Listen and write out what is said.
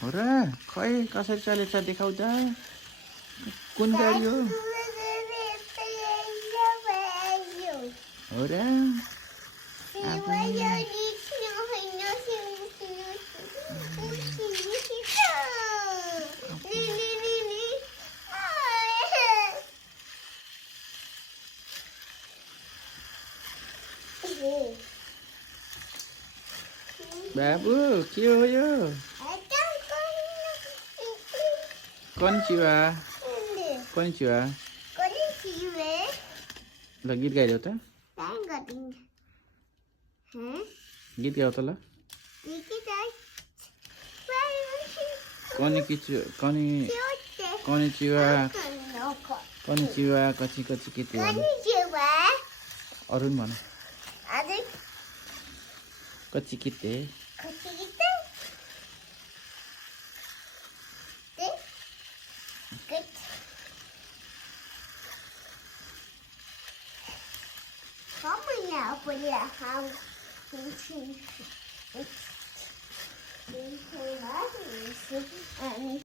हो र खै कसरी चलेछ देखाउ त कुन गाडी हो हो र बाबु के हो यो कन्चिवा कन्चिवा ल गीत गाइदेऊ त गीत गाऊ त ल कनिचिवा कनिचिवा कची कची के त्यो अरू पनि भन कची किते